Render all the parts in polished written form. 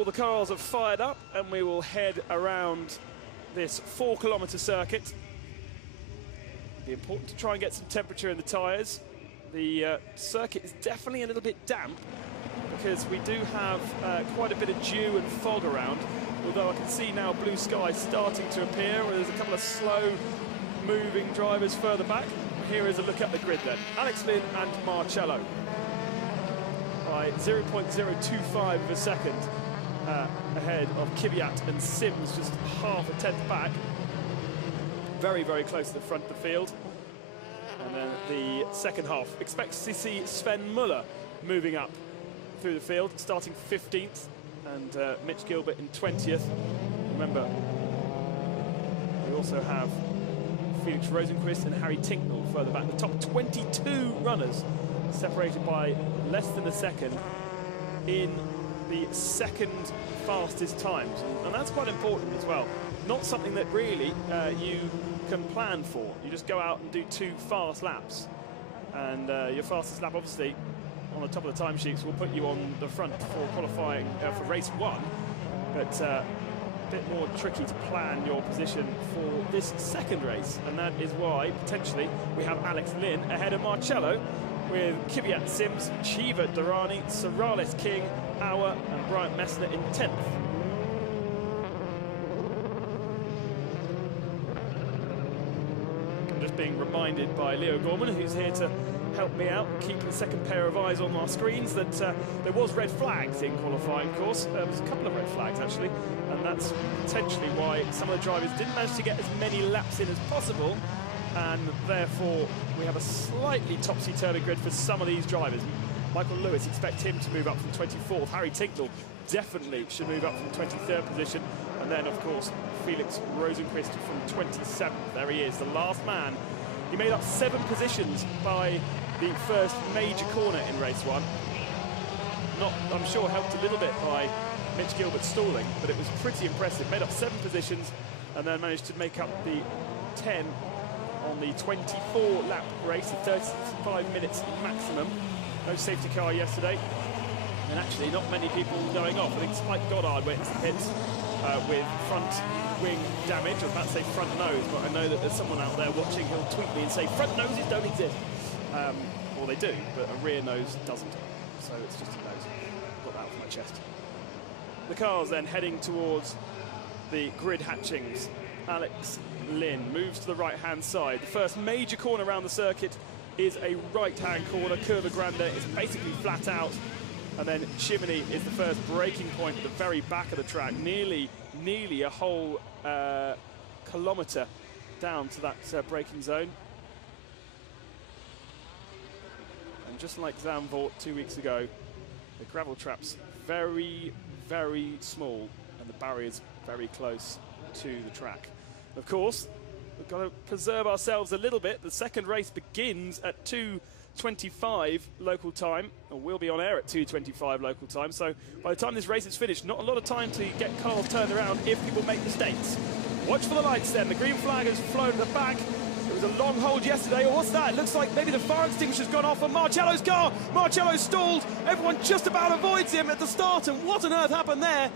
all the cars have fired up and we will head around this 4-kilometre circuit. It'll be important to try and get some temperature in the tyres. The circuit is definitely a little bit damp because we do have quite a bit of dew and fog around, although I can see now blue sky starting to appear. There's a couple of slow-moving drivers further back. Here is a look at the grid then. Alex Lynn and Marcello by 0.025 of a second ahead of Kvyat and Sims, just half a tenth back. Very, very close to the front of the field. And then the second half, expects to see Sven Muller moving up through the field, starting 15th, and Mitch Gilbert in 20th. Remember, we also have Felix Rosenqvist and Harry Tinknell further back. The top 22 runners separated by less than a second in the second fastest times. And that's quite important as well. Not something that really you can plan for. You just go out and do 2 fast laps. And your fastest lap, obviously, on the top of the timesheets will put you on the front for qualifying for race 1. But a bit more tricky to plan your position for this second race. And that is why, potentially, we have Alex Lynn ahead of Marcello, with Kvyat, Sims, Chiva, Durrani, Sorales, King, Auer and Bryant Messner in 10th. I'm just being reminded by Leo Gorman, who's here to help me out, keeping a second pair of eyes on our screens, that there was red flags in qualifying, of course. There was a couple of red flags, actually, and that's potentially why some of the drivers didn't manage to get as many laps in as possible, and therefore we have a slightly topsy-turvy grid for some of these drivers. Michael Lewis, expect him to move up from 24th. Harry Tinknell definitely should move up from 23rd position. And then, of course, Felix Rosenqvist from 27th. There he is, the last man. He made up 7 positions by the first major corner in race 1. Not, I'm sure, helped a little bit by Mitch Gilbert stalling, but it was pretty impressive. Made up 7 positions and then managed to make up the 10 on the 24-lap race, 35 minutes maximum. No safety car yesterday, and actually not many people going off. I think Spike Goddard went into the pits with front wing damage. I was about to say front nose, but I know that there's someone out there watching who'll tweet me and say front noses don't exist. Well, they do, but a rear nose doesn't. So it's just a nose. Got that off my chest. The cars then heading towards the grid hatchings. Alex Lynn moves to the right-hand side. The first major corner around the circuit is a right-hand corner. Curva Grande is basically flat out. And then Chimney is the first braking point at the very back of the track, nearly a whole kilometre down to that braking zone. And just like Zandvoort 2 weeks ago, the gravel trap's very, very small and the barrier's very close to the track. Of course, we've got to preserve ourselves a little bit. The second race begins at 2:25 local time, or we'll be on air at 2:25 local time. So by the time this race is finished, not a lot of time to get cars turned around if people make mistakes. Watch for the lights then. The green flag has flown to the back. It was a long hold yesterday. Or what's that? It looks like maybe the fire extinguisher's gone off on Marcello's car. Marcello stalled. Everyone just about avoids him at the start. And what on earth happened there?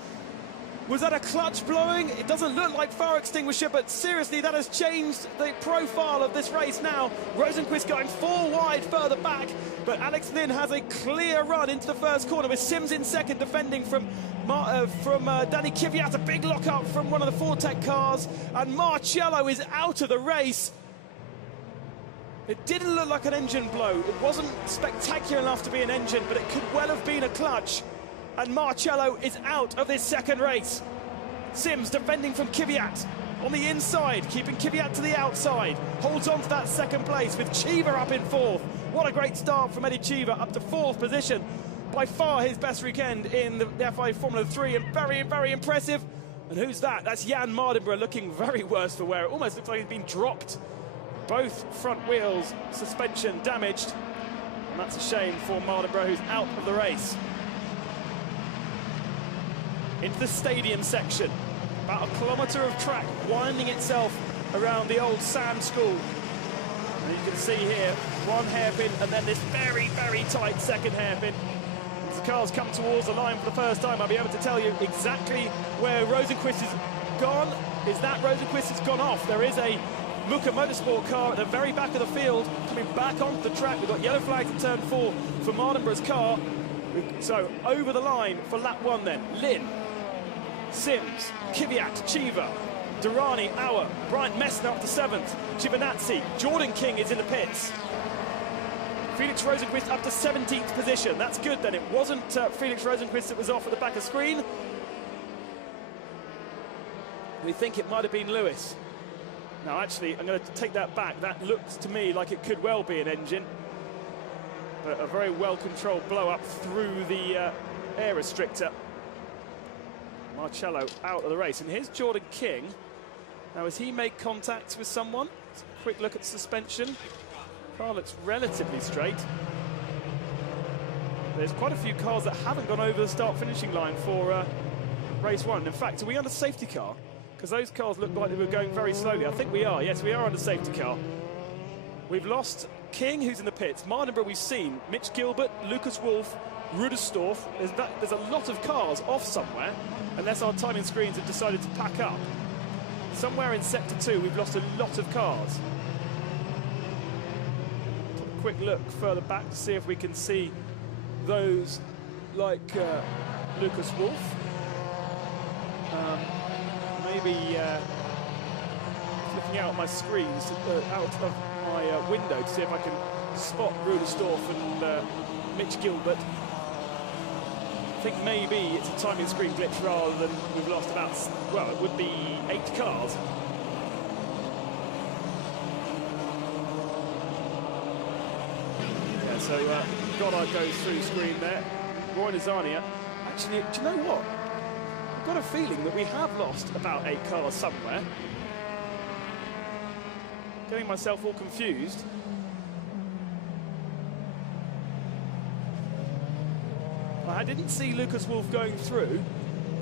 Was that a clutch blowing? It doesn't look like fire extinguisher, but seriously, that has changed the profile of this race now. Rosenqvist going 4 wide further back, but Alex Lynn has a clear run into the first corner with Sims in second, defending from Danny Kvyat. A big lock-up from one of the Fortec cars, and Marcello is out of the race. It didn't look like an engine blow. It wasn't spectacular enough to be an engine, but it could well have been a clutch. And Marcello is out of this second race. Sims defending from Kvyat on the inside, keeping Kvyat to the outside. Holds on to that second place with Chiva up in 4th. What a great start from Eddie Chiva, up to 4th position. By far his best weekend in the FIA Formula 3, and very, very impressive. And who's that? That's Jan Mardenborough, looking very worse for wear. It almost looks like he's been dropped. Both front wheels, suspension damaged. And that's a shame for Mardenborough, who's out of the race. Into the stadium section, about a kilometre of track winding itself around the old sand school. And you can see here, one hairpin and then this very, very tight second hairpin. It's cars come towards the line for the first time, I'll be able to tell you exactly where Rosenqvist has gone. Is that Rosenqvist has gone off? There is a Muka Motorsport car at the very back of the field coming back onto the track. We've got yellow flags in turn 4 for Mardenborough's car. So over the line for lap 1 then. Lynn, Sims, Kvyat, Chiva, Durrani, Auer, Brian Messner up to 7th, Giovinazzi, Jordan King is in the pits. Felix Rosenqvist up to 17th position. That's good then. It wasn't Felix Rosenqvist that was off at the back of screen. We think it might have been Lewis. Now actually, I'm going to take that back. That looks to me like it could well be an engine. But a very well-controlled blow-up through the air restrictor. Marcello out of the race. And here's Jordan King. Now, has he made contacts with someone? Let's have a quick look at suspension. Car looks relatively straight. There's quite a few cars that haven't gone over the start-finishing line for race 1. In fact, are we on a safety car? Because those cars look like they were going very slowly. I think we are. Yes, we are on a safety car. We've lost King, who's in the pits. Mardenborough we've seen. Mitch Gilbert, Lucas Wolff, Rudersdorf. There's a lot of cars off somewhere, unless our timing screens have decided to pack up. Somewhere in Sector 2, we've lost a lot of cars. Quick look further back to see if we can see those like Lucas Wolff. Maybe looking out my screens, out of my window to see if I can spot Rudersdorf and Mitch Gilbert. I think maybe it's a timing screen glitch rather than we've lost about, well, it would be 8 cars. So Goddard goes through screen there. Roy Nazania. Actually, do you know what? I've got a feeling that we have lost about 8 cars somewhere. Getting myself all confused. I didn't see Lucas Wolff going through.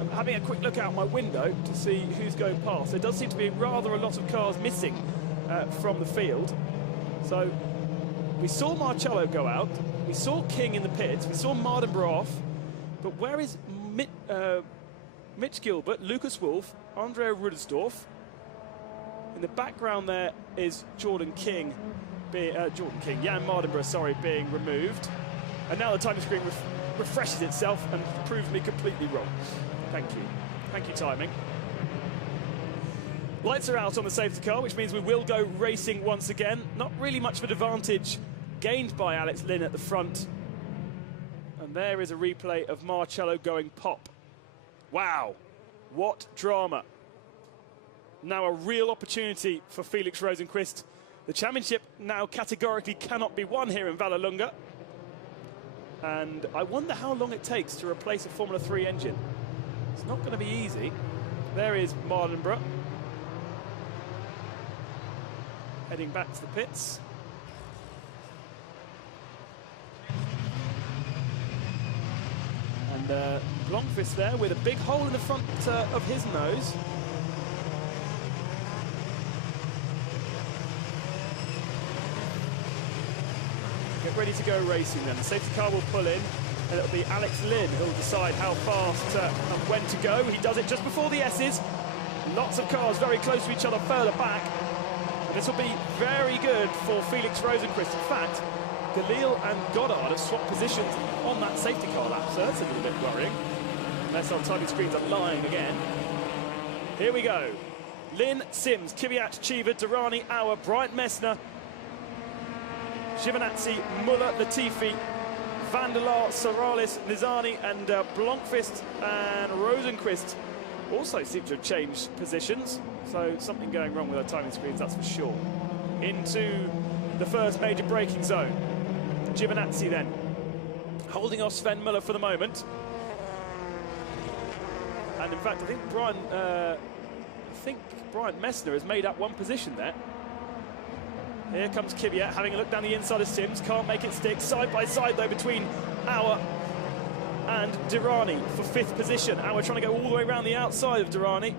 I'm having a quick look out my window to see who's going past. There does seem to be rather a lot of cars missing from the field. So we saw Marcello go out, we saw King in the pits, we saw Mardenborough off, but where is Mitch Gilbert, Lucas Wolff, Andrea Rudersdorf? In the background there is Jordan King, Jan Mardenborough, sorry, being removed. And now the timing screen refreshes itself and proves me completely wrong. Thank you. Thank you, timing. Lights are out on the safety car, which means we will go racing once again. Not really much of an advantage gained by Alex Lynn at the front. And there is a replay of Marcello going pop. Wow, what drama. Now a real opportunity for Felix Rosenqvist. The championship now categorically cannot be won here in Vallelunga. And I wonder how long it takes to replace a Formula 3 engine. It's not going to be easy. There is Mardenborough. Heading back to the pits. And Blomqvist there with a big hole in the front of his nose. Get ready to go racing then. The safety car will pull in, and it'll be Alex Lynn who'll decide how fast and when to go. He does it just before the S's. Lots of cars very close to each other further back. And this will be very good for Felix Rosenqvist. In fact, Galil and Goddard have swapped positions on that safety car lap, so that's a little bit worrying. Unless our timing screens are lying again. Here we go. Lynn, Sims, Kvyat, Chiva, Durrani, Auer, Bryant Messner, Giovinazzi, Muller, Latifi, Van der Laar, Soralis, Nizani, and Blomqvist and Rosenqvist also seem to have changed positions. So something going wrong with our timing screens, that's for sure. Into the first major braking zone. Giovinazzi then, holding off Sven Muller for the moment. And in fact, I think Brian Messner has made up one position there. Here comes Kvyat, having a look down the inside of Sims. Can't make it stick. Side by side, though, between Auer and Durrani for 5th position. Auer trying to go all the way around the outside of Durrani.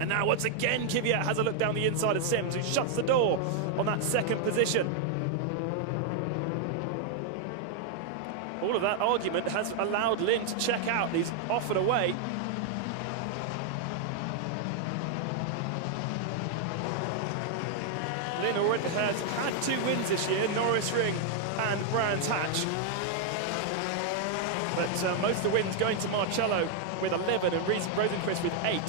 And now, once again, Kvyat has a look down the inside of Sims, who shuts the door on that 2nd position. all of that argument has allowed Lynn to check out. He's off and away. Lynn already has had 2 wins this year, Norris Ring and Brands Hatch. But most of the wins going to Marcello with 11 and Rosenqvist with 8.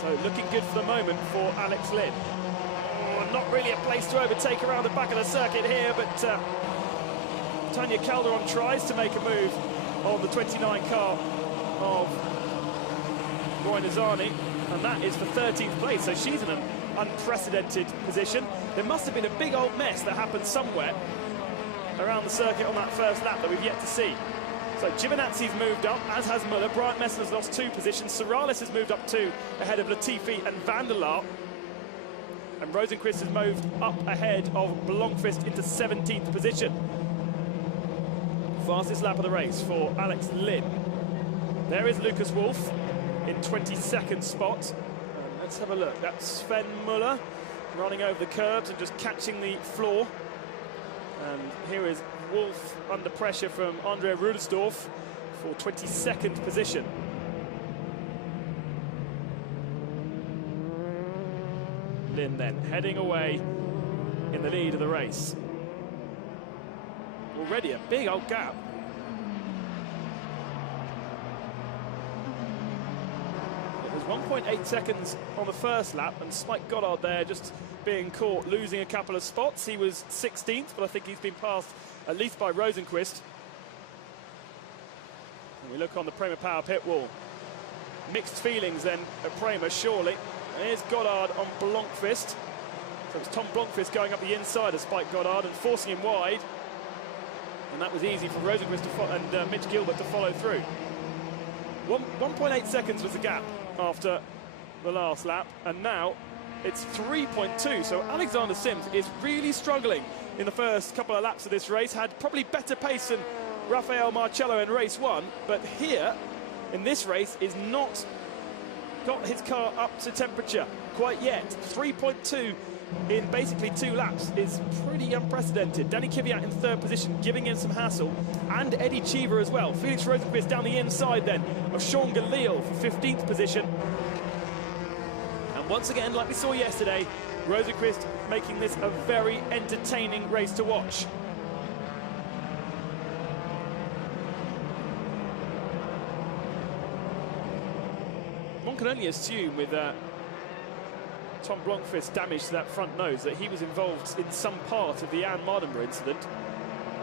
So looking good for the moment for Alex Lynn. Oh, not really a place to overtake around the back of the circuit here, but Tanya Calderon tries to make a move on the 29 car of Roy Nazani, and that is for 13th place, so she's in an unprecedented position. There must have been a big old mess that happened somewhere around the circuit on that first lap that we've yet to see. So Giovinazzi's moved up, as has Muller. Bryant Messner's lost 2 positions. Sorales has moved up 2 ahead of Latifi and Van der Laar. And Rosenqvist has moved up ahead of Blomqvist into 17th position. Fastest lap of the race for Alex Lynn. There is Lucas Wolf in 22nd spot. Let's have a look. That's Sven Muller running over the curbs and just catching the floor. And here is Wolf under pressure from Andrea Rudersdorf for 22nd position. Lynn then heading away in the lead of the race. Already a big old gap. It was 1.8 seconds on the first lap, and Spike Goddard there just being caught losing a couple of spots. He was 16th, but I think he's been passed at least by Rosenqvist. And we look on the Prema Power pit wall. Mixed feelings then at Prema, surely. And here's Goddard on Blomqvist. So it's Tom Blomqvist going up the inside of Spike Goddard and forcing him wide. And that was easy for Rosenqvist and Mitch Gilbert to follow through. 1.8 seconds was the gap after the last lap, and now it's 3.2. So Alexander Sims is really struggling in the first couple of laps of this race. Had probably better pace than Rafael Marcello in race 1, but here in this race is not got his car up to temperature quite yet. 3.2 in basically 2 laps is pretty unprecedented. Danny Kvyat in 3rd position, giving him some hassle, and Eddie Cheever as well. Felix Rosenqvist down the inside then of Sean Galil for 15th position. And once again, like we saw yesterday, Rosenqvist making this a very entertaining race to watch. One can only assume with Tom Blomqvist's damage to that front nose that he was involved in some part of the Jan Mardenborough incident.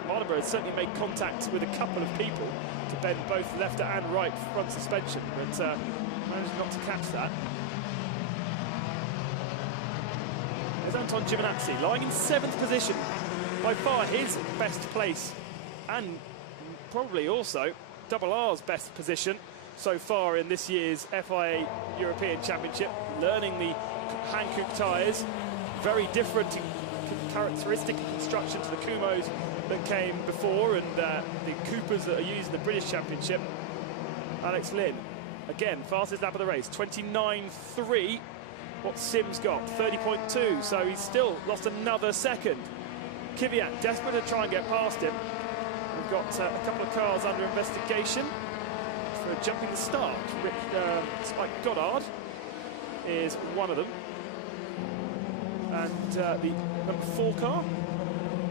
Mardenborough has certainly made contact with a couple of people to bend both left and right front suspension, but managed not to catch that. There's Anton Giovinazzi lying in 7th position, by far his best place, and probably also Double R's best position so far in this year's FIA European Championship. Learning the Hankook tyres, very different characteristic construction to the Kumos that came before, and the Coopers that are used in the British Championship. Alex Lynn, again, fastest lap of the race, 29.3. What Sims got, 30.2, so he's still lost another second. Kvyat desperate to try and get past him. We've got a couple of cars under investigation for a jumping the start. Spike Goddard is one of them. And the number 4 car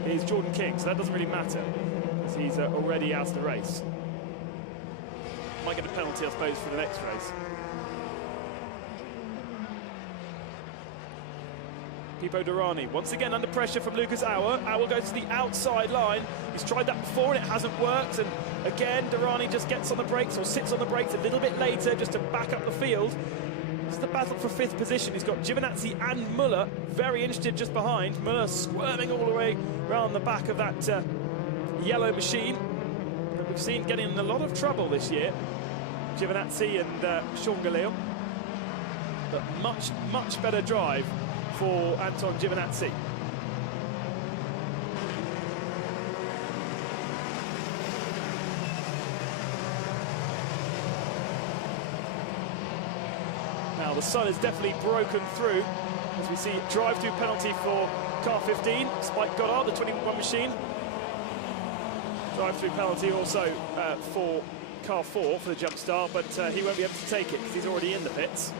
is Jordan King, so that doesn't really matter, because he's already out of the race. Might get a penalty, I suppose, for the next race. Pipo Durrani once again under pressure from Lucas Auer. Auer goes to the outside line. He's tried that before and it hasn't worked, and again Durrani just gets on the brakes, or sits on the brakes a little bit later just to back up the field. This is the battle for 5th position. He's got Giovinazzi and Muller very interested just behind. Muller squirming all the way around the back of that yellow machine that we've seen getting in a lot of trouble this year. Giovinazzi and Sean Galil. But much better drive for Anton Giovinazzi. Now the sun is definitely broken through as we see drive-through penalty for car 15, Spike Goddard, the 21 machine. Drive-through penalty also for car 4 for the jump start, but he won't be able to take it because he's already in the pits.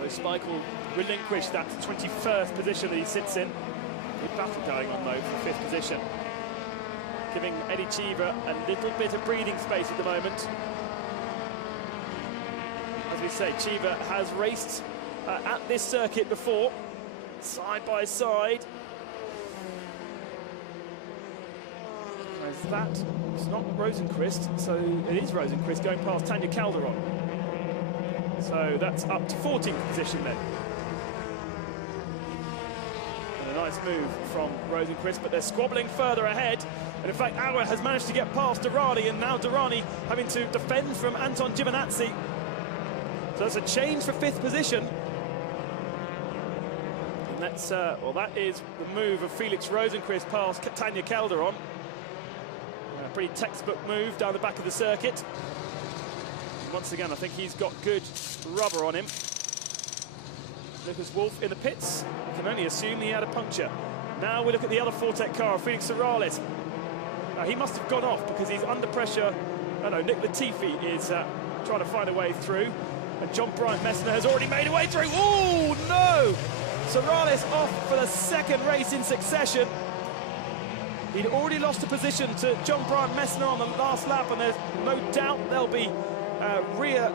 So Spike will relinquish that 21st position that he sits in. Good battle going on though for 5th position, giving Eddie Cheever a little bit of breathing space at the moment. As we say, Cheever has raced at this circuit before, side by side. As that, it's not Rosenqvist, so it is Rosenqvist going past Tanya Calderon. So that's up to 14th position then. And a nice move from Rosenqvist, but they're squabbling further ahead. And in fact, Auer has managed to get past Durrani, and now Durrani having to defend from Anton Giovinazzi. So it's a change for 5th position. And that's, well, that is the move of Felix Rosenqvist past Tanya Calderon. A pretty textbook move down the back of the circuit. Once again, I think he's got good rubber on him. Lucas Wolf in the pits. You can only assume he had a puncture. Now we look at the other Fortec car, Felix Sorales. He must have gone off because he's under pressure. Oh no, Nick Latifi is trying to find a way through. And John Bryant Messner has already made a way through. Oh no! Sorales off for the 2nd race in succession. He'd already lost a position to John Bryant Messner on the last lap, and there's no doubt there'll be rear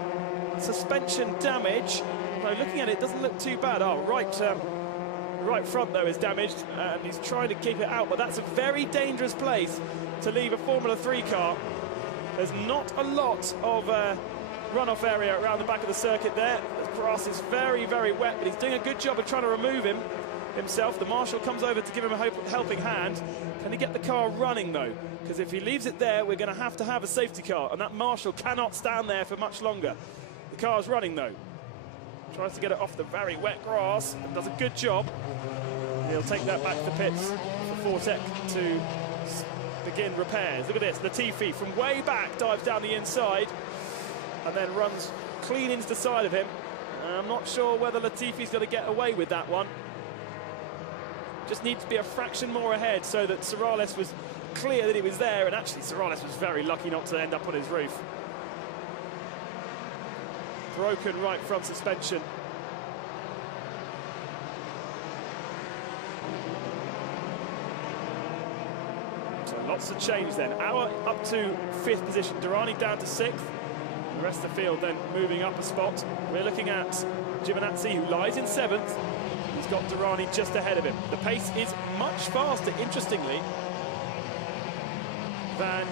suspension damage. No, looking at it, doesn't look too bad. Oh, right front though is damaged, and he's trying to keep it out, but that's a very dangerous place to leave a Formula 3 car. There's not a lot of runoff area around the back of the circuit there. The grass is very, very wet, but he's doing a good job of trying to remove himself. The marshal comes over to give him a helping hand. Can he get the car running though? Because if he leaves it there, we're going to have a safety car, and that marshal cannot stand there for much longer. The car's running though. Tries to get it off the very wet grass and does a good job. He'll take that back to the pits for Fortec to begin repairs. Look at this, Latifi from way back dives down the inside and then runs clean into the side of him. I'm not sure whether Latifi's going to get away with that one. Just needs to be a fraction more ahead so that Sorales was clear that he was there, and actually Sorales was very lucky not to end up on his roof. Broken right front suspension. So lots of change then. Auer up to 5th position, Durrani down to 6th. The rest of the field then moving up a spot. We're looking at Giovinazzi, who lies in 7th. He's got Durrani just ahead of him. The pace is much faster, interestingly, than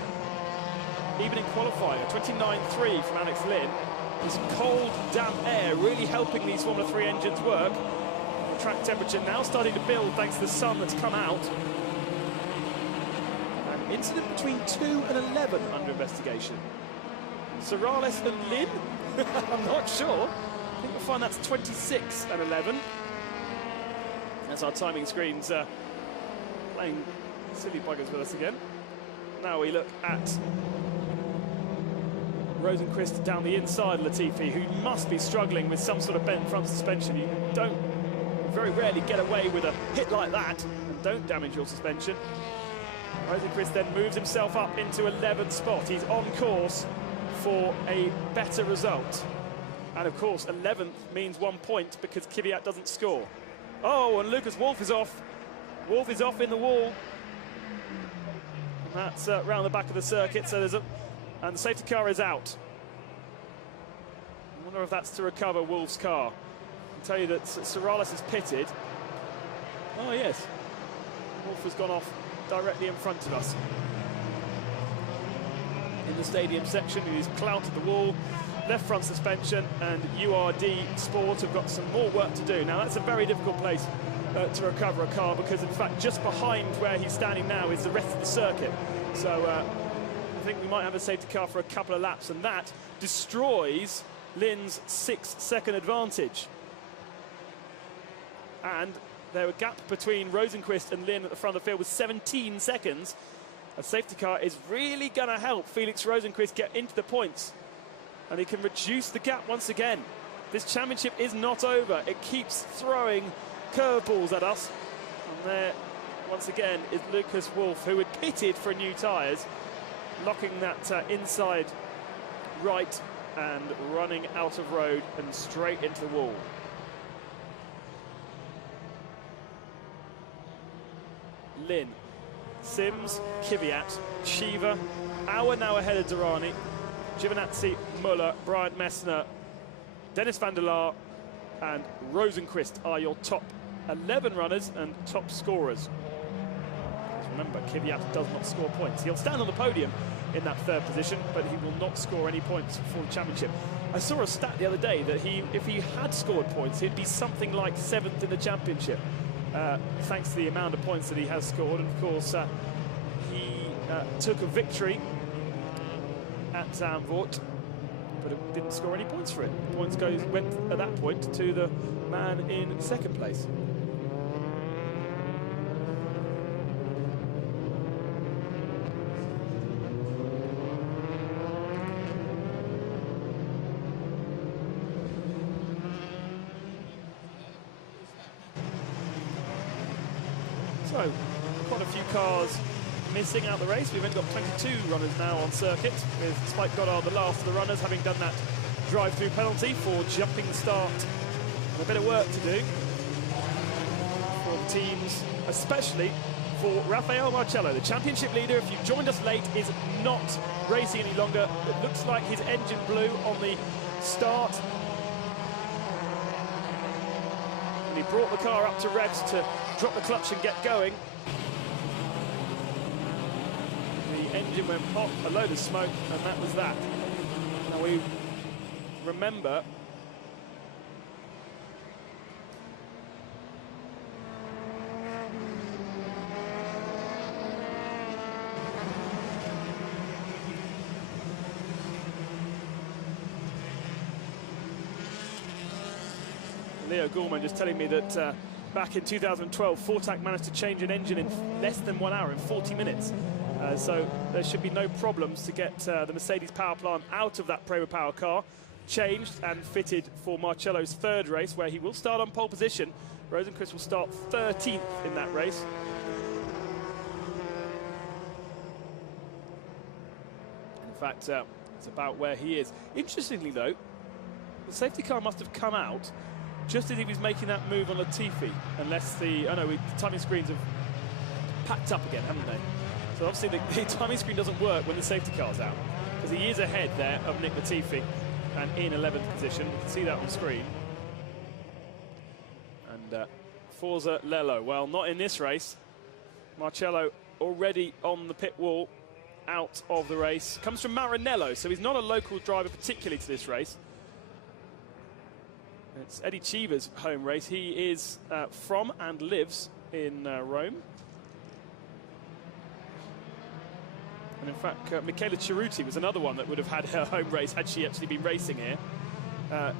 even in qualifying. 29.3 from Alex Lynn. This cold, damp air really helping these Formula 3 engines work. The track temperature now starting to build thanks to the sun that's come out. An incident between 2 and 11 under investigation. Sorales and Lynn? I'm not sure. I think we'll find that's 26 and 11. As our timing screens playing silly buggers with us again. Now we look at Rosenqvist down the inside, Latifi, who must be struggling with some sort of bent front suspension. You very rarely get away with a hit like that and don't damage your suspension. Rosenqvist then moves himself up into 11th spot. He's on course for a better result. And of course, 11th means 1 point because Kvyat doesn't score. Oh, and Lucas Wolf is off. Wolf is off in the wall. And that's round the back of the circuit, so there's and the safety car is out. I wonder if that's to recover Wolf's car. I can tell you that Sorales is pitted. Oh, yes. Wolf has gone off directly in front of us. In the stadium section, he's clouted the wall. Left front suspension, and URD Sport have got some more work to do. Now, that's a very difficult place to recover a car because, in fact, just behind where he's standing now is the rest of the circuit. So I think we might have a safety car for a couple of laps, and that destroys Lynn's 6-second advantage. And there was a gap between Rosenqvist and Lynn at the front of the field with 17 seconds. A safety car is really going to help Felix Rosenqvist get into the points. And he can reduce the gap once again. This championship is not over. It keeps throwing curveballs at us. And there once again, is Lucas Wolff, who had pitted for new tyres, locking that inside right and running out of road and straight into the wall. Lynn, Sims, Kvyat, Cheever, Auer now ahead of Durrani, Giovinazzi, Muller, Bryant Messner, Dennis van der Laar and Rosenqvist are your top 11 runners and top scorers. Remember, Kvyat does not score points. He'll stand on the podium in that third position, but he will not score any points for the championship. I saw a stat the other day that if he had scored points, he'd be something like 7th in the championship, thanks to the amount of points that he has scored. And of course, he took a victory at Zandvoort, but it didn't score any points for it. The points went at that point to the man in second place. So, quite a few cars missing out the race. We've only got 22 runners now on circuit, with Spike Goddard the last of the runners, having done that drive-through penalty for jumping the start. A bit of work to do for the teams, especially for Raffaele Marcello, the championship leader. If you joined us late, is not racing any longer. It looks like his engine blew on the start. And he brought the car up to revs to drop the clutch and get going. The engine went pop, a load of smoke, and that was that. Now we remember Leo Gorman just telling me that back in 2012, Fortac managed to change an engine in less than 1 hour, in 40 minutes. So there should be no problems to get the Mercedes power plant out of that Prema Power car, changed and fitted for Marcello's third race, where he will start on pole position. Rosenqvist will start 13th in that race. In fact, it's about where he is. Interestingly, though, the safety car must have come out just as he was making that move on Latifi, unless the timing screens have packed up again, haven't they? So obviously the timing screen doesn't work when the safety car's out, because he is ahead there of Nick Latifi and in 11th position. You can see that on screen. And Forza Lello, well, not in this race. Marcello already on the pit wall, out of the race. Comes from Maranello, so he's not a local driver particularly to this race. It's Eddie Cheever's home race. He is from and lives in Rome. And in fact, Michela Cerruti was another one that would have had her home race had she actually been racing here.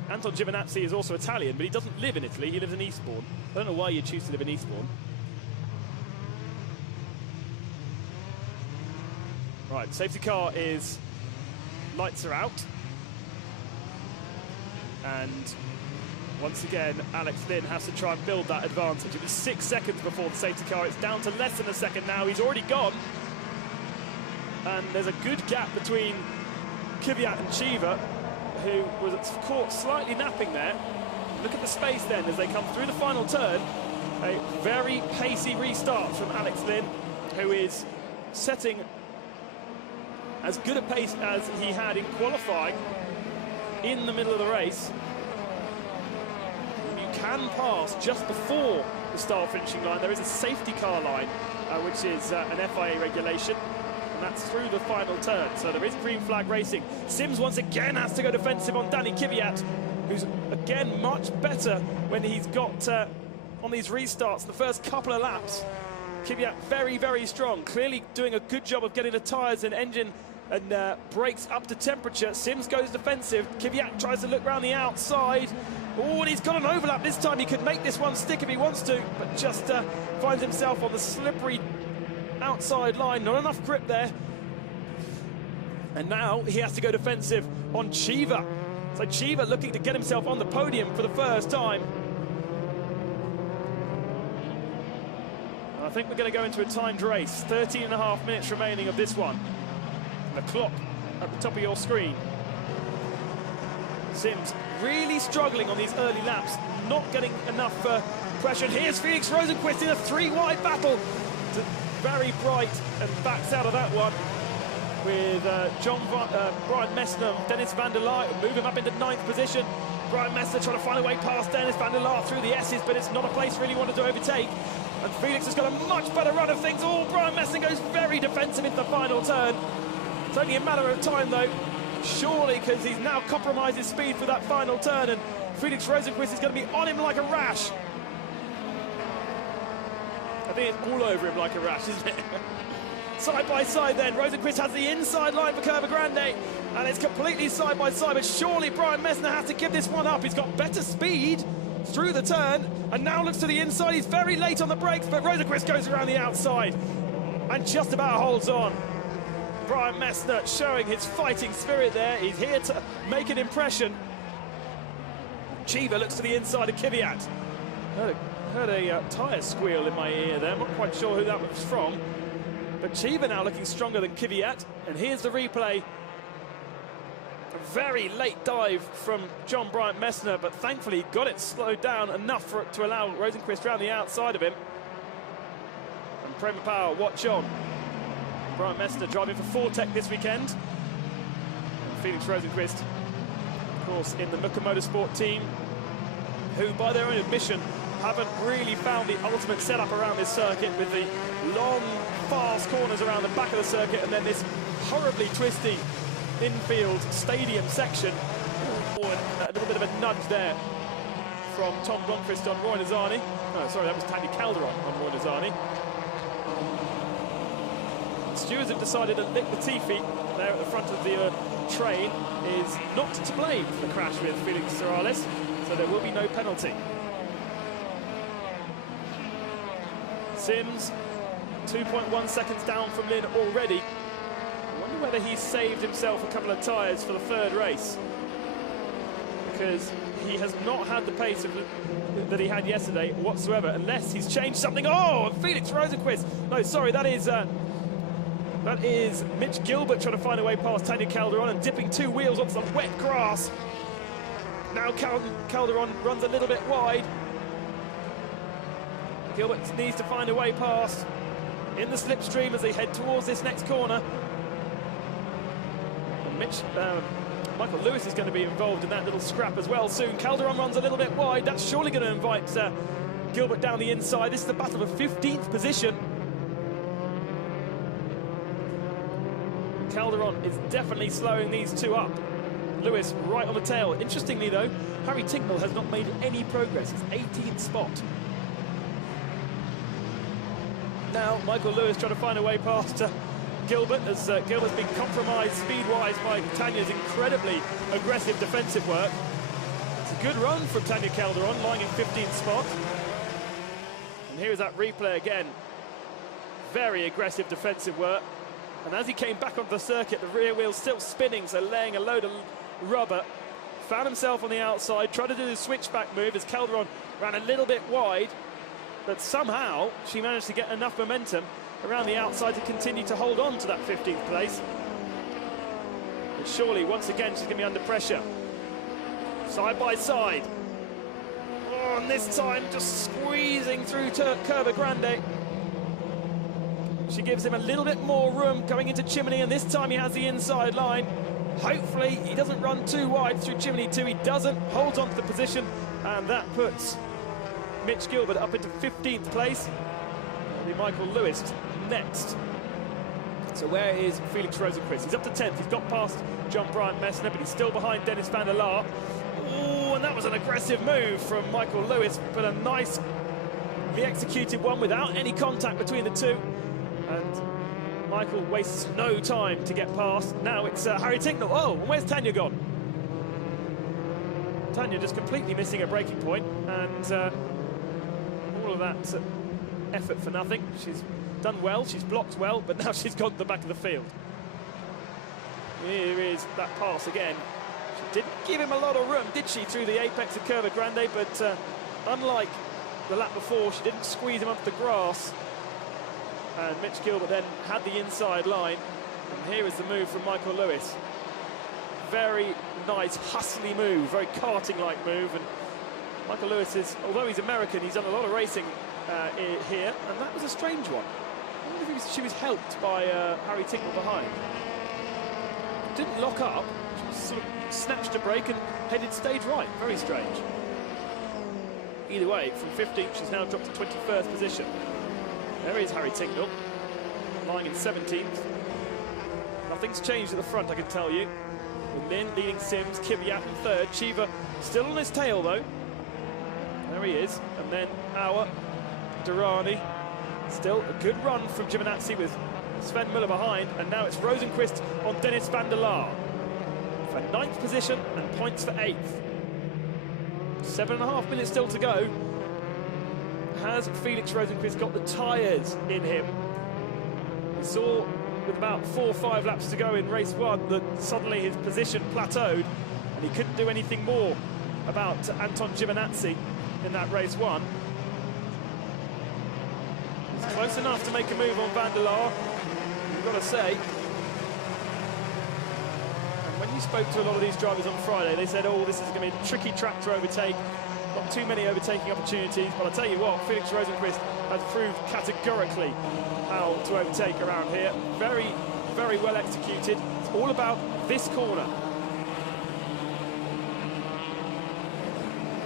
Anton Giovinazzi is also Italian, but he doesn't live in Italy. He lives in Eastbourne. I don't know why you choose to live in Eastbourne. Right, safety car is, lights are out. And once again, Alex Lynn has to try and build that advantage. It was 6 seconds before the safety car. It's down to less than a second now. He's already gone. And there's a good gap between Kvyat and Cheever, who was caught slightly napping there. Look at the space then as they come through the final turn. A very pacey restart from Alex Lynn, who is setting as good a pace as he had in qualifying in the middle of the race. Can pass just before the start finishing line. There is a safety car line, which is an FIA regulation, and that's through the final turn. So there is green flag racing. Sims once again has to go defensive on Danny Kvyat, who's again much better when he's got on these restarts the first couple of laps. Kvyat very, very strong, clearly doing a good job of getting the tyres and engine and brakes up to temperature. Sims goes defensive. Kvyat tries to look around the outside. Oh, and he's got an overlap this time. He could make this one stick if he wants to, but just finds himself on the slippery outside line. Not enough grip there. And now he has to go defensive on Cheever. So Cheever looking to get himself on the podium for the first time. I think we're going to go into a timed race. 13.5 minutes remaining of this one. And the clock at the top of your screen. Sims really struggling on these early laps, not getting enough pressure. And here's Felix Rosenqvist in a three-wide battle. Very bright and backs out of that one with Brian Messner, Dennis van der Laar moving up into 9th position. Brian Messner trying to find a way past Dennis van der Laar through the S's, but it's not a place really wanted to overtake. And Felix has got a much better run of things. Oh, Brian Messner goes very defensive into the final turn. It's only a matter of time, though, surely, because he's now compromised his speed for that final turn, and Felix Rosenqvist is going to be on him like a rash. I think it's all over him like a rash, isn't it? Side by side then, Rosenqvist has the inside line for Curva Grande, and it's completely side by side, but surely Brian Messner has to give this one up. He's got better speed through the turn, and now looks to the inside. He's very late on the brakes, but Rosenqvist goes around the outside and just about holds on. Brian Messner showing his fighting spirit there. He's here to make an impression. Chiva looks to the inside of Kvyat. Heard a tyre squeal in my ear there. I'm not quite sure who that was from. But Chiva now looking stronger than Kvyat. And here's the replay. A very late dive from John Bryant Messner, but thankfully got it slowed down enough to allow Rosenqvist around the outside of him. And Prema Power, watch on. Brian Messner driving for Fortec this weekend. And Felix Rosenqvist, of course, in the Muka Motorsport team, who, by their own admission, haven't really found the ultimate setup around this circuit, with the long, fast corners around the back of the circuit and then this horribly twisty infield stadium section. Oh, a little bit of a nudge there from Tom Blomqvist on Roy Nizani. Oh, sorry, that was Tanya Calderon on Roy Nizani. Stewards have decided that Nick Latifi, there at the front of the train, is not to blame for the crash with Felix Serrales, so there will be no penalty. Sims, 2.1 seconds down from Lynn already. I wonder whether he's saved himself a couple of tyres for the third race, because he has not had the pace that he had yesterday whatsoever, unless he's changed something. Oh, Felix Rosenqvist. No, sorry, that is Mitch Gilbert trying to find a way past Tanya Calderon and dipping two wheels onto some wet grass. Now Calderon runs a little bit wide. Gilbert needs to find a way past in the slipstream as they head towards this next corner. And Michael Lewis is going to be involved in that little scrap as well soon. Calderon runs a little bit wide. That's surely going to invite Gilbert down the inside. This is the battle of 15th position. Calderon is definitely slowing these two up. Lewis right on the tail. Interestingly, though, Harry Tincknell has not made any progress. He's 18th spot. Now Michael Lewis trying to find a way past Gilbert, as Gilbert's been compromised speed-wise by Tanya's incredibly aggressive defensive work. It's a good run from Tanya Calderon, lying in 15th spot. And here is that replay again. Very aggressive defensive work. And as he came back onto the circuit, the rear wheel's still spinning, so laying a load of rubber. Found himself on the outside, tried to do the switchback move as Calderon ran a little bit wide. But somehow she managed to get enough momentum around the outside to continue to hold on to that 15th place. But surely, once again, she's going to be under pressure. Side by side. Oh, and this time just squeezing through Curva Grande. She gives him a little bit more room going into Chimney, and this time he has the inside line. Hopefully he doesn't run too wide through Chimney 2. He doesn't, holds on to the position, and that puts Mitch Gilbert up into 15th place. It'll be Michael Lewis next. So where is Felix Rosenqvist? He's up to 10th. He's got past John Bryant Messner, but he's still behind Dennis van der Laar. Oh, and that was an aggressive move from Michael Lewis, but a nicely executed one without any contact between the two. And Michael wastes no time to get past. Now it's Harry Tincknell. Oh, and where's Tanya gone? Tanya just completely missing a braking point, and all of that effort for nothing. She's done well, she's blocked well, but now she's gone to the back of the field. Here is that pass again. She didn't give him a lot of room, did she, through the apex of Curva Grande, but unlike the lap before, she didn't squeeze him onto the grass. and Mitch Gilbert then had the inside line. And here is the move from Michael Lewis. Very nice, hustly move, very karting-like move. And Michael Lewis is, although he's American, he's done a lot of racing here, and that was a strange one. I wonder if she was helped by Harry Tingle behind. Didn't lock up, she sort of snatched a break and headed stage right. Very strange. Either way, from 15th, she's now dropped to 21st position. There is Harry Tingle, lying in 17th. Nothing's changed at the front, I can tell you. With Lynn leading Sims, Kvyat in third. Chiva still on his tail, though. There he is. And then Auer, Durrani. Still a good run from Giovinazzi with Sven Muller behind. And now it's Rosenqvist on Dennis van der Laar for 9th position and points for 8th. 7.5 minutes still to go. Has Felix Rosenqvist got the tyres in him? We saw with about 4 or 5 laps to go in race 1 that suddenly his position plateaued and he couldn't do anything more about Anton Giovinazzi in that race 1. It's close enough to make a move on van der Laar, you've got to say. And when you spoke to a lot of these drivers on Friday, they said, oh, this is going to be a tricky track to overtake. Not too many overtaking opportunities, but I'll tell you what, Felix Rosenqvist has proved categorically how to overtake around here. Very, very well executed. It's all about this corner.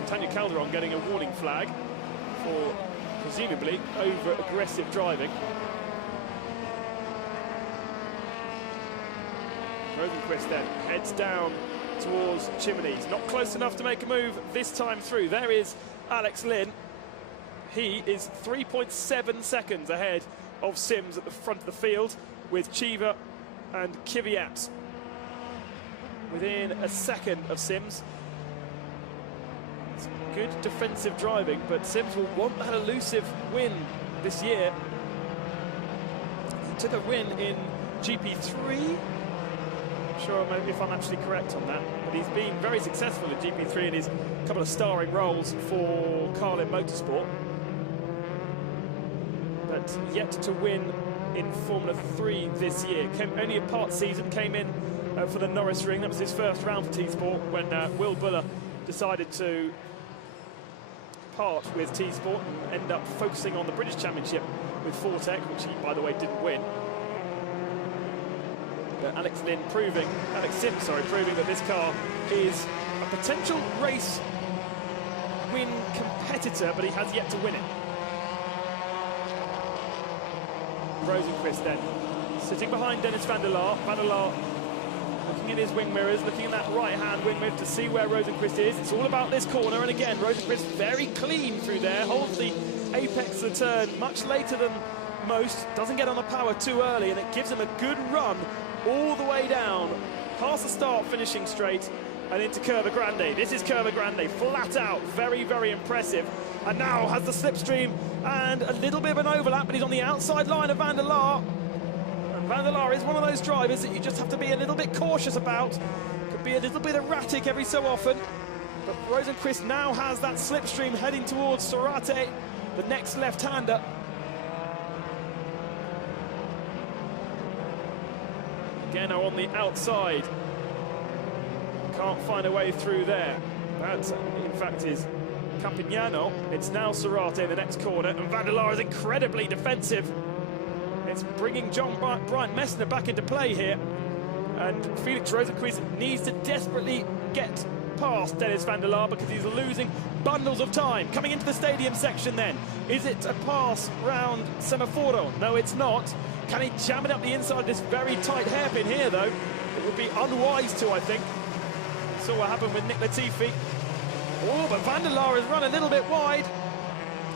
Tanya Calderon getting a warning flag for presumably over-aggressive driving. Rosenqvist then heads down towards Chimneys. Not close enough to make a move this time through. There is Alex Lynn. He is 3.7 seconds ahead of Sims at the front of the field, with Chiva and Kvyat within a second of Sims. It's good defensive driving, but Sims will want that elusive win this year. He took a win in GP3. Sure if I'm actually correct on that, but he's been very successful in GP3 in his couple of starring roles for Carlin Motorsport, but yet to win in Formula 3 this year. Only a part season, came in for the Norris Ring. That was his first round for T-Sport when Will Buller decided to part with T-Sport and end up focusing on the British Championship with Fortec, which he, by the way, didn't win. Alex Sims proving that this car is a potential race win competitor, but he has yet to win it. Rosenqvist then sitting behind Dennis van der Laar. Van der Laar looking in his wing mirrors, looking in that right-hand wing mirror to see where Rosenqvist is. It's all about this corner, and again, Rosenqvist very clean through there, holds the apex of the turn much later than most, doesn't get on the power too early, and it gives him a good run all the way down, past the start, finishing straight, and into Curva Grande. This is Curva Grande, flat out, very, very impressive. And now has the slipstream and a little bit of an overlap, but he's on the outside line of van der Laar. And van der Laar is one of those drivers that you just have to be a little bit cautious about. Could be a little bit erratic every so often. But Rosenqvist now has that slipstream heading towards Sorate, the next left-hander. Again, now on the outside. Can't find a way through there. That, in fact, is Capignano. It's now Sorate in the next corner, and van der Laar is incredibly defensive. It's bringing John Brian Messner back into play here, and Felix Rosenqvist needs to desperately get past Dennis van der Laar because he's losing bundles of time. Coming into the stadium section then, is it a pass round Semaforo? No, it's not. Can he jam it up the inside of this very tight hairpin here, though? It would be unwise to, I think. Saw what happened with Nick Latifi. Oh, but van der Laar has run a little bit wide.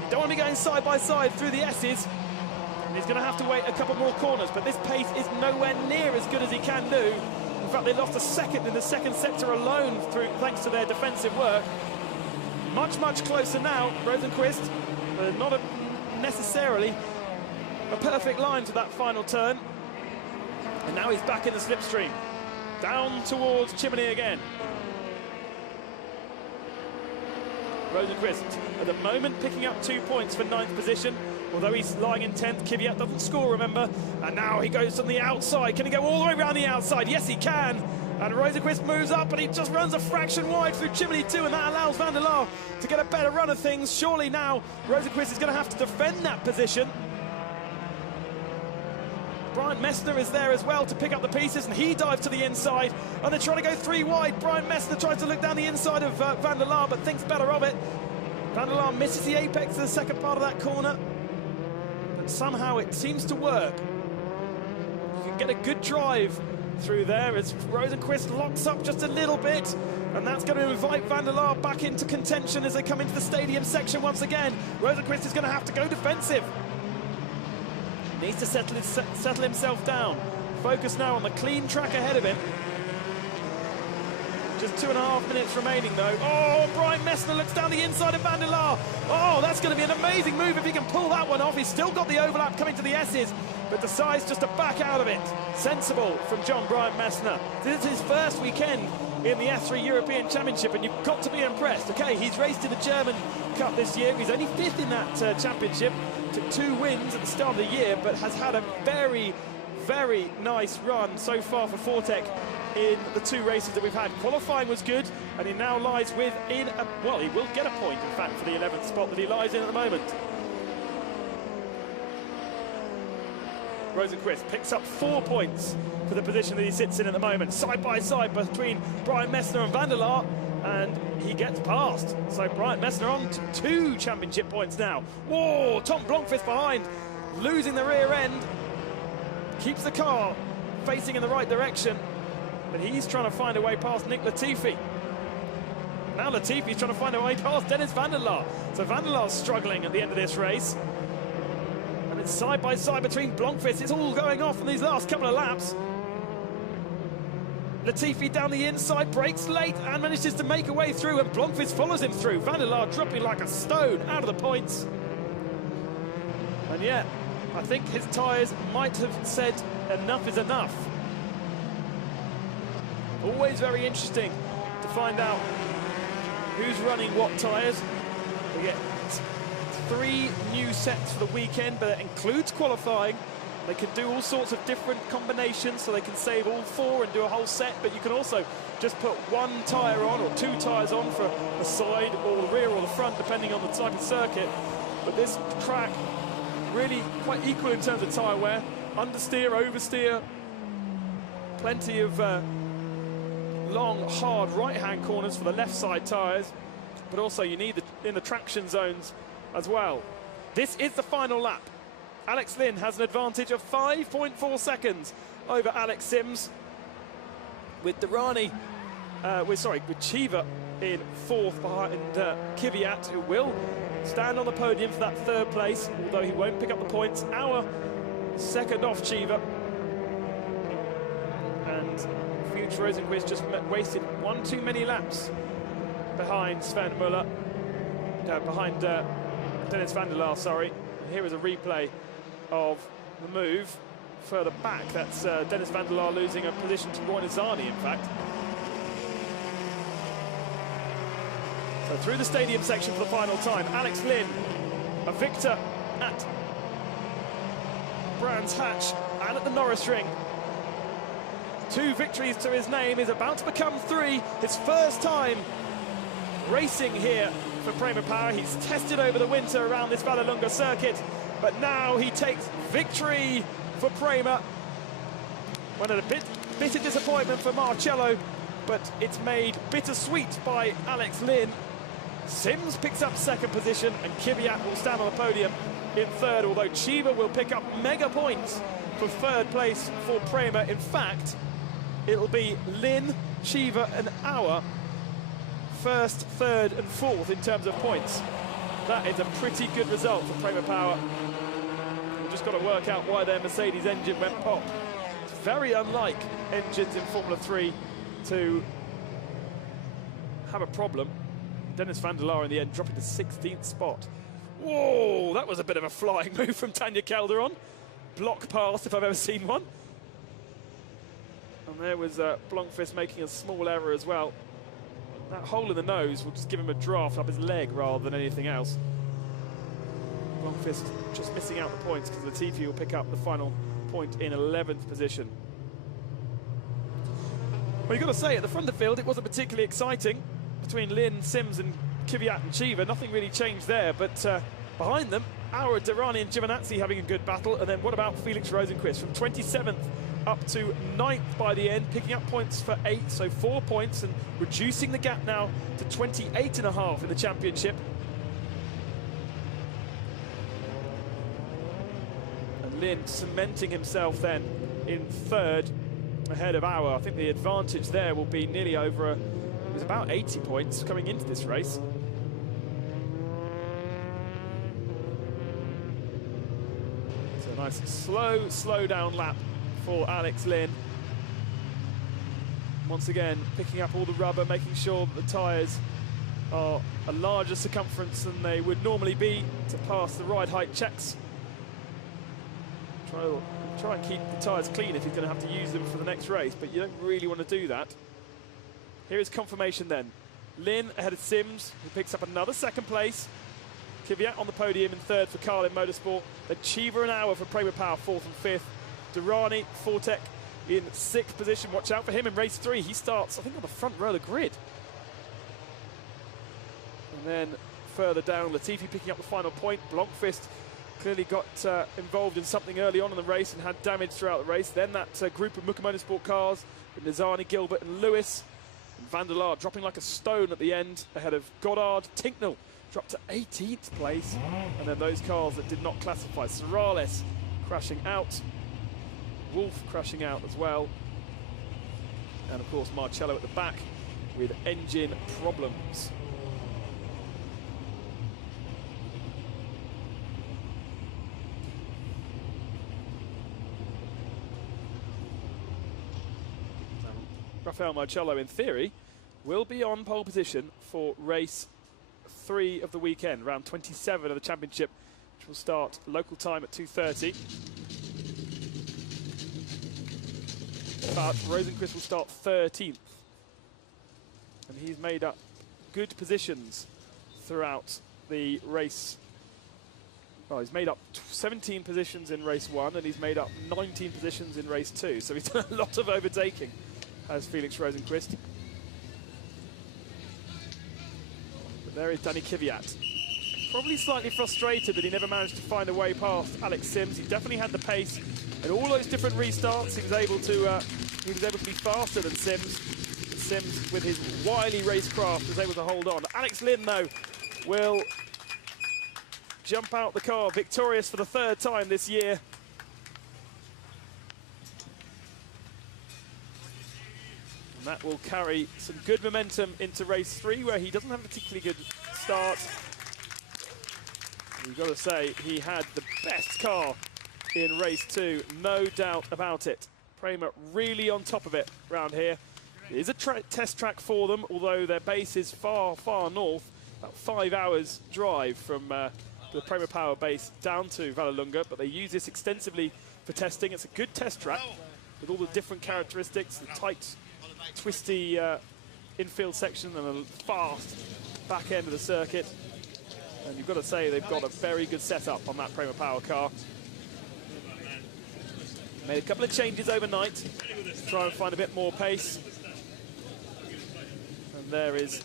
Don't want to be going side by side through the S's. And he's going to have to wait a couple more corners, but this pace is nowhere near as good as he can do. In fact, they lost a second in the second sector alone thanks to their defensive work. Much, much closer now, Rosenqvist. Not necessarily a perfect line to that final turn. And now he's back in the slipstream. Down towards Chimney again. Rosenqvist at the moment picking up 2 points for 9th position. although he's lying in 10th. Kvyat doesn't score, remember, and now he goes from the outside. Can he go all the way around the outside? Yes, he can. And Rosenqvist moves up, but he just runs a fraction wide through Chimney 2, and that allows Van der Laar to get a better run of things. Surely now Rosenqvist is going to have to defend that position. Brian Messner is there as well to pick up the pieces, and he dives to the inside, and they're trying to go 3 wide. Brian Messner tries to look down the inside of Van der Laar, but thinks better of it. Van der Laar misses the apex of the second part of that corner, but somehow it seems to work. You can get a good drive through there as Rosenqvist locks up just a little bit, and that's going to invite Van der Laar back into contention as they come into the stadium section once again. Rosenqvist is going to have to go defensive. Needs to settle himself down. Focus now on the clean track ahead of him. Just 2.5 minutes remaining though. Oh, Brian Messner looks down the inside of Van der Laar. Oh, that's going to be an amazing move if he can pull that one off. He's still got the overlap coming to the S's, but decides just to back out of it. Sensible from Brian Messner. This is his first weekend in the F3 European Championship, and you've got to be impressed. Okay, he's raced in the German Cup this year. He's only 5th in that championship. Took 2 wins at the start of the year, but has had a very, very nice run so far for Fortek in the 2 races that we've had. Qualifying was good, and he now lies within a, well, he will get a point, in fact, for the 11th spot that he lies in at the moment. Rosenqvist picks up 4 points for the position that he sits in at the moment. Side by side between Brian Messner and Van der Laar, and he gets past. So Brian Messner on to 2 championship points now. Whoa, Tom Blomqvist behind, losing the rear end. Keeps the car facing in the right direction, but he's trying to find a way past Nick Latifi. Now Latifi's trying to find a way past Dennis Van der Laar. So Van der Laar's struggling at the end of this race. And it's side by side between Blomqvist. It's all going off in these last couple of laps. Latifi down the inside, breaks late and manages to make a way through, and Blomqvist follows him through. Van der Laar dropping like a stone out of the points. And yet, I think his tyres might have said enough is enough. Always very interesting to find out who's running what tyres. We get 3 new sets for the weekend, but it includes qualifying. They can do all sorts of different combinations, so they can save all 4 and do a whole set, but you can also just put 1 tyre on or 2 tyres on for the side or the rear or the front, depending on the type of circuit. But this track really quite equal in terms of tyre wear. Understeer, oversteer, plenty of long, hard right-hand corners for the left side tyres, but also you need in the traction zones as well. This is the final lap. Alex Lynn has an advantage of 5.4 seconds over Alex Sims, with Durrani, with Cheever in 4th behind Kvyat, who will stand on the podium for that 3rd place, although he won't pick up the points. Our 2nd off Cheever. And Future Rosenqvist just wasted 1 too many laps behind Sven Muller, behind Dennis Van der Laar, sorry. And here is a replay of the move further back. That's Dennis Van der Laar losing a position to Roy Nazani, in fact. So through the stadium section for the final time, Alex Lynn, a victor at Brands Hatch and at the Norris Ring. 2 victories to his name, is about to become 3. His first time racing here for Prema Power. He's tested over the winter around this Vallelunga circuit, but now he takes victory for Prema. One of the bitter disappointment for Marcello, but it's made bittersweet by Alex Lynn. Sims picks up 2nd position, and Kvyat will stand on the podium in 3rd, although Cheever will pick up mega points for 3rd place for Prema. In fact, it'll be Lynn, Cheever and our 1st, 3rd and 4th in terms of points. That is a pretty good result for Prema Power. We've just got to work out why their Mercedes engine went pop. It's very unlike engines in Formula 3 to have a problem. Dennis Van der Laar in the end dropping to 16th spot. Whoa, that was a bit of a flying move from Tanya Calderon. Block pass if I've ever seen one. And there was Blomqvist making a small error as well. That hole in the nose will just give him a draft up his leg rather than anything else. Blomqvist just missing out the points because Latifi will pick up the final point in 11th position. Well, you've got to say, at the front of the field, it wasn't particularly exciting between Lin, Sims and Kvyat and Chiva. Nothing really changed there, but behind them, Aura, Durrani and Giovinazzi having a good battle. And then what about Felix Rosenqvist from 27th up to 9th by the end, picking up points for 8, so 4 points, and reducing the gap now to 28.5 in the championship. And Lin cementing himself then in 3rd ahead of Aura. I think the advantage there will be nearly over, it was about 80 points coming into this race. So a nice slow down lap for Alex Lin. Once again, picking up all the rubber, making sure that the tyres are a larger circumference than they would normally be to pass the ride height checks. Try and keep the tyres clean if he's going to have to use them for the next race, but you don't really want to do that. Here is confirmation then. Lin ahead of Sims, who picks up another 2nd place. Kvyat on the podium in 3rd for Carlin Motorsport. Then Chiva and Aura for Prema Power 4th and 5th. Durrani, Fortek in 6th position. Watch out for him in race 3. He starts, I think, on the front row of the grid. And then further down, Latifi picking up the final point. Blomqvist clearly got involved in something early on in the race and had damage throughout the race. Then that group of Muka Motorsport cars with Nizani, Gilbert and Lewis. And Van der Laar dropping like a stone at the end ahead of Goddard. Tinknell dropped to 18th place. And then those cars that did not classify. Sorales crashing out. Wolf crashing out as well. And of course Marcello at the back with engine problems. Rafael Marcello, in theory, will be on pole position for race 3 of the weekend, round 27 of the championship, which will start local time at 2:30. But Rosenqvist will start 13th. And he's made up good positions throughout the race. Well, he's made up 17 positions in race 1, and he's made up 19 positions in race 2. So he's done a lot of overtaking, as Felix Rosenqvist. But there is Danny Kvyat. Probably slightly frustrated that he never managed to find a way past Alex Sims. He definitely had the pace. And all those different restarts, he was able to be faster than Sims. Sims, with his wily racecraft, was able to hold on. Alex Lin, though, will jump out the car victorious for the 3rd time this year. And that will carry some good momentum into race 3, where he doesn't have a particularly good start. You've got to say, he had the best car in race 2, no doubt about it. Prema really on top of it around here. It is a test track for them, although their base is far, far north, about 5 hours drive from the Prema Power base down to Vallelunga, but they use this extensively for testing. It's a good test track with all the different characteristics, the tight, twisty infield section and a fast back end of the circuit. And you've got to say they've got a very good setup on that Prema Power car. Made a couple of changes overnight to try and find a bit more pace. And there is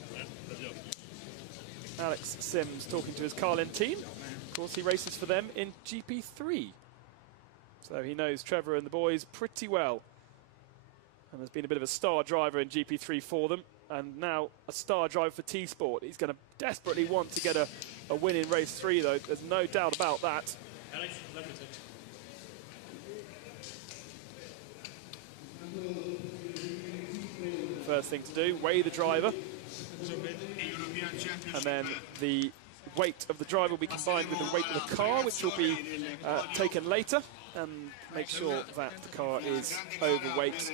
Alex Sims talking to his Carlin team. Of course, he races for them in GP3. So he knows Trevor and the boys pretty well. And has been a bit of a star driver in GP3 for them. And now a star driver for T-Sport. He's going to desperately want to get a win in race 3, though. There's no doubt about that. First thing to do, weigh the driver. And then the weight of the driver will be combined with the weight of the car, which will be taken later, and make sure that the car is overweight.